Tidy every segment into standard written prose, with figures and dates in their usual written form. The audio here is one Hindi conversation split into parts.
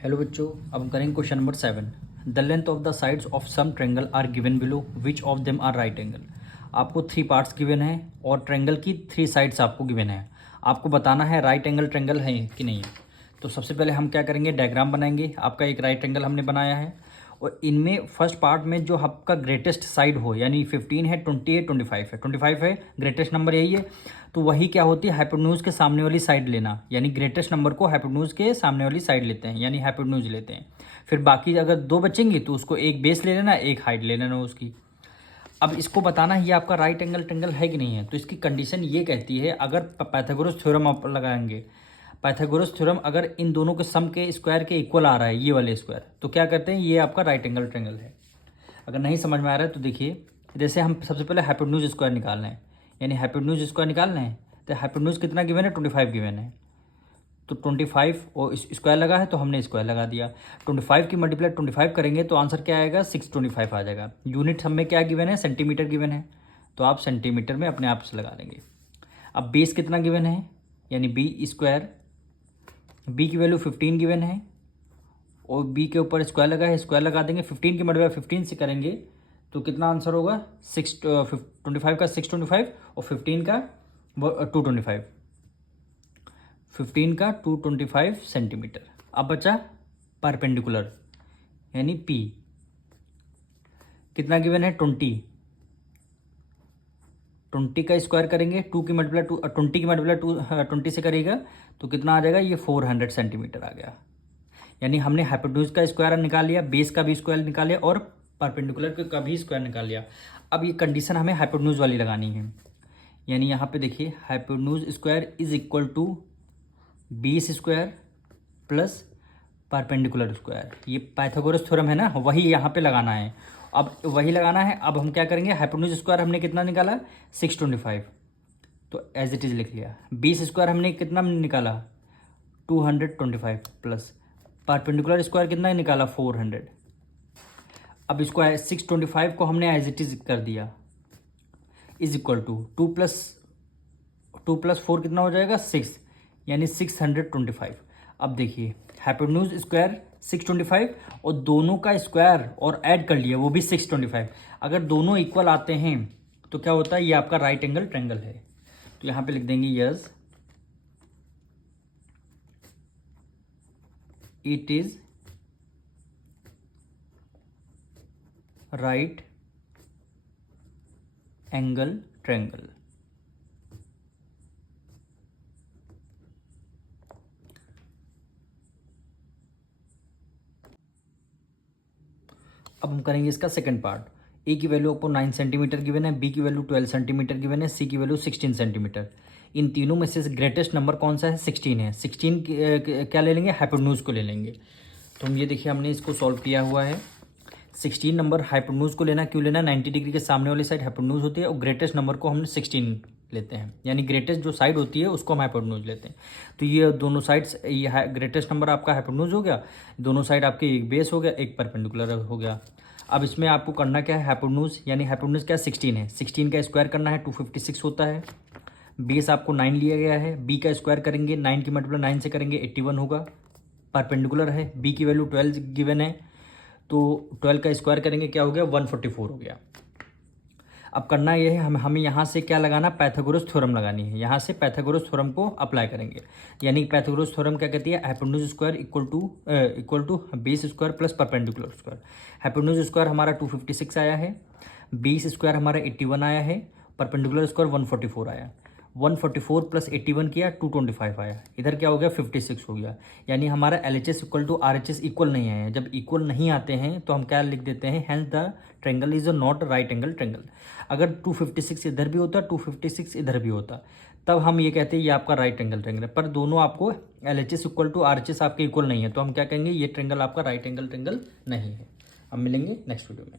हेलो बच्चों, अब हम करेंगे question number 7। The length of the sides of some triangle are given below, which of them are right angle. आपको 3 पार्ट्स गिवन है और ट्रेंगल की 3 साइड्स आपको गिवन है। आपको बताना है राइट एंगल ट्रेंगल है कि नहीं है। तो सबसे पहले हम क्या करेंगे, डायग्राम बनाएंगे। आपका एक राइट एंगल हमने बनाया है और इनमें फर्स्ट पार्ट में जो आपका ग्रेटेस्ट साइड हो, यानी 15 है, 20 है, 25 है, 25 है ग्रेटेस्ट नंबर, यही है। तो वही क्या होती है, हाइपोटेन्यूज के सामने वाली साइड लेना, यानी ग्रेटेस्ट नंबर को हाइपोटेन्यूज के सामने वाली साइड लेते हैं, यानी हाइपोटेन्यूज लेते हैं। फिर बाकी अगर 2 बचेंगी तो उसको एक बेस ले लेना, एक हाइट ले लेना उसकी। अब इसको बताना है ये आपका राइट एंगल ट्रेंगल है कि नहीं है। तो इसकी कंडीशन ये कहती है, अगर पाइथागोरस थ्योरम आप लगाएंगे, पाइथागोरस थ्योरम अगर इन दोनों के सम के स्क्वायर के इक्वल आ रहा है, ये वाले स्क्वायर, तो क्या करते हैं, ये आपका राइट एंगल ट्रेंगल है। अगर नहीं समझ में आ रहा है तो देखिए, जैसे हम सबसे पहले हाइपोटेन्यूज स्क्वायर निकालना है, यानी हाइपोटेन्यूज स्क्वायर निकालना है। तो हाइपोटेन्यूज कितना गिवन है, 25 गिवन है। तो 25 और स्क्वायर लगा है तो हमने स्क्वायर लगा दिया। 25 की मल्टीप्लाई 25 करेंगे तो आंसर क्या आएगा, 625 आ जाएगा। यूनिट हमें क्या गिवन है, सेंटीमीटर गिवन है, तो आप सेंटीमीटर में अपने आप से लगा लेंगे। अब बेस कितना गिवन है, यानी बी स्क्वायर, बी की वैल्यू 15 गिवन है और बी के ऊपर स्क्वायर लगा है, स्क्वायर लगा देंगे। 15 की मल्टीप्लाई 15 से करेंगे तो कितना आंसर होगा, 25 का 625 और 15 का 225, 15 का 225 सेंटीमीटर। अब बचा परपेंडिकुलर, यानी पी कितना गिवन है, 20 का स्क्वायर करेंगे, 2 की मल्टीप्लाई 20 की मल्टीप्लाई 20 से करेगा तो कितना आ जाएगा, ये 400 सेंटीमीटर आ गया। यानी हमने हाइपोटेन्यूज का स्क्वायर निकाल लिया, बेस का भी स्क्वायर निकाल लिया और परपेंडिकुलर का भी स्क्वायर निकाल लिया। अब ये कंडीशन हमें हाइपोटेन्यूज वाली लगानी है, यानी यहाँ पे देखिए, hypotenuse square is equal to base square plus perpendicular square. ये पाइथागोरस थ्योरम है ना, वही यहाँ पे लगाना है। अब वही लगाना है। अब हम क्या करेंगे, हाइपोटेन्यूज स्क्वायर हमने कितना निकाला, 625, तो एज इट इज लिख लिया। बेस स्क्वायर हमने कितना निकाला, 225 प्लस परपेंडिकुलर स्क्वायर कितना निकाला, 400। अब इसको 625 को हमने एज इट इज कर दिया, इज इक्वल टू 2 प्लस 4 कितना हो जाएगा, 6, यानी 625। अब देखिए, हाइपोटेन्यूज स्क्वायर 625 और दोनों का स्क्वायर और ऐड कर लिया, वो भी 625। अगर दोनों इक्वल आते हैं तो क्या होता है, ये आपका राइट एंगल ट्रेंगल है। तो यहाँ पे लिख देंगे yes, it is right angle triangle. अब हम करेंगे इसका सेकंड पार्ट। ए की वैल्यू आपको 9 सेंटीमीटर गिवन है, बी की वैल्यू 12 सेंटीमीटर गिवन है, सी की वैल्यू 16 सेंटीमीटर। इन तीनों में से ग्रेटेस्ट नंबर कौन सा है, 16 है। 16 क्या ले लेंगे, हाइपोटेन्यूज को ले लेंगे। तो हम ये देखिए, हमने इसको सॉल्व किया हुआ है। 16 नंबर हाइपोटेन्यूज को लेना, क्यों लेना, 90 डिग्री के सामने वाली साइड हाइपोटेन्यूज होती है और ग्रेटेस्ट नंबर को हमने 16 लेते हैं, यानी ग्रेटेस्ट जो साइड होती है उसको हम हाइपोटेन्यूज लेते हैं। तो ये दोनों साइड्स, ये ग्रेटेस्ट नंबर आपका हाइपोटेन्यूज हो गया, दोनों साइड आपके एक बेस हो गया, एक परपेंडिकुलर हो गया। अब इसमें आपको करना क्या है, हाइपोटेन्यूज, यानी हाइपोटेन्यूज क्या 16 है, 16 का स्क्वायर करना है, 256 होता है। बेस आपको 9 लिया गया है, बी का स्क्वायर करेंगे, 9 की मल्टीप्लाई 9 से करेंगे 81 होगा। परपेंडिकुलर है, बी की वैल्यू 12 गिवन है, तो 12 का स्क्वायर करेंगे, क्या हो गया, 144 हो गया। अब करना यह है, हमें यहाँ से क्या लगाना, पाइथागोरस थ्योरम लगानी है। यहाँ से पाइथागोरस थ्योरम को अप्लाई करेंगे, यानी पाइथागोरस थ्योरम क्या कहती है, hypotenuse square equal to base square plus perpendicular square. Hypotenuse square हमारा 256 आया है, बेस स्क्वायर हमारा 81 आया है, परपेंडिकुलर स्क्वायर 144 आया। 144 प्लस 81 किया, 225 आया। इधर क्या हो गया, 56 हो गया। यानी हमारा LHS equal to RHS equal नहीं आया है। जब इक्वल नहीं आते हैं तो हम क्या लिख देते हैं, hence the triangle is not right angle triangle. अगर 256 इधर भी होता, 256 इधर भी होता, तब हम ये कहते हैं ये आपका राइट एंगल ट्रेंगल है। पर दोनों आपको LHS इक्वल टू RHS आपके इक्वल नहीं है, तो हम क्या कहेंगे, ये ट्रेंगल आपका राइट एंगल ट्रेंगल नहीं है। अब मिलेंगे नेक्स्ट वीडियो में।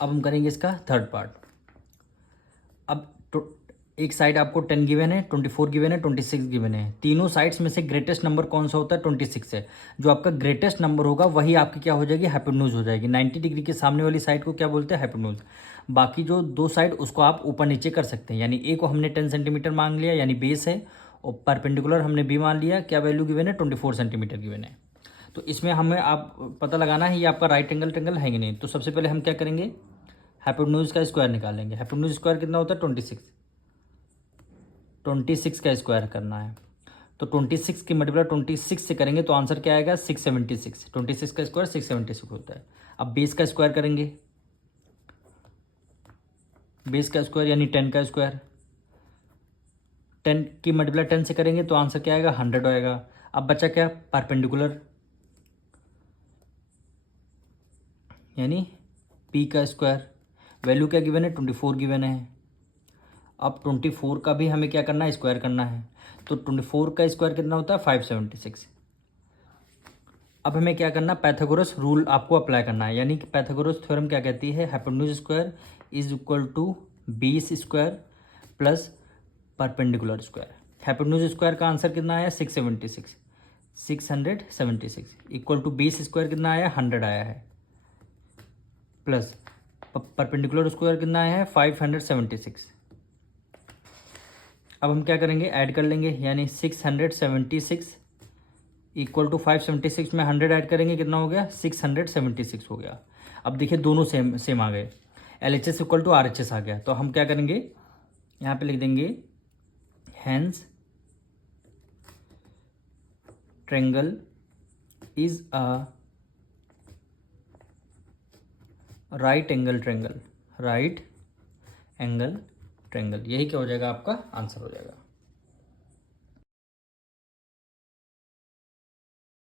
अब हम करेंगे इसका थर्ड पार्ट। अब एक साइड आपको 10 गिवन है, 24 गिवन है, 26 गिवन है। तीनों साइड्स में से ग्रेटेस्ट नंबर कौन सा होता है, 26 है। जो आपका ग्रेटेस्ट नंबर होगा वही आपकी क्या हो जाएगी, हाइपोटेन्यूज हो जाएगी। 90 डिग्री के सामने वाली साइड को क्या बोलते हैं, हाइपोटेन्यूज। बाकी जो 2 साइड उसको आप ऊपर नीचे कर सकते हैं, यानी ए को हमने 10 सेंटीमीटर मांग लिया, यानी बेस है, और परपेंडिकुलर हमने बी मान लिया, क्या वैल्यू गिवन है 24 सेंटीमीटर गिवन है। तो इसमें हमें आप पता लगाना है ये आपका राइट एंगल ट्रेंगल है कि नहीं। तो सबसे पहले हम क्या करेंगे, हाइपोटेन्यूज का स्क्वायर निकालेंगे। हाइपोटेन्यूज स्क्वायर कितना होता है 26 का स्क्वायर करना है। तो 26 की मल्टीप्लाई 26 से करेंगे तो आंसर क्या आएगा 676। 26 का स्क्वायर 676 होता है। अब बेस का स्क्वायर करेंगे, बेस का स्क्वायर यानी 10 का स्क्वायर, 10 की मल्टीप्लाई 10 से करेंगे तो आंसर क्या आएगा 100 आएगा। अब बचा क्या परपेंडिकुलर यानी पी का स्क्वायर, वैल्यू क्या गिवन है 24 गिवन है। अब 24 का भी हमें क्या करना है स्क्वायर करना है। तो 24 का स्क्वायर कितना होता है 576। अब हमें क्या करना, पाइथागोरस रूल आपको अप्लाई करना है, यानी कि पाइथागोरस थ्योरम क्या कहती है, hypotenuse square is equal to base square plus perpendicular square. Hypotenuse square का आंसर कितना आया 676, 676 इक्वल टू बेस स्क्वायर कितना आया 100 आया है, प्लस परपेंडिकुलर स्क्वायर कितना आया है 576। अब हम क्या करेंगे ऐड कर लेंगे, यानी 676 इक्वल टू 576 में 100 ऐड करेंगे कितना हो गया 676 हो गया। अब देखिए दोनों सेम सेम आ गए, LHS इक्वल टू RHS आ गया। तो हम क्या करेंगे यहाँ पे लिख देंगे hence triangle is a right angle triangle, right angle triangle. यही क्या हो जाएगा आपका आंसर हो जाएगा।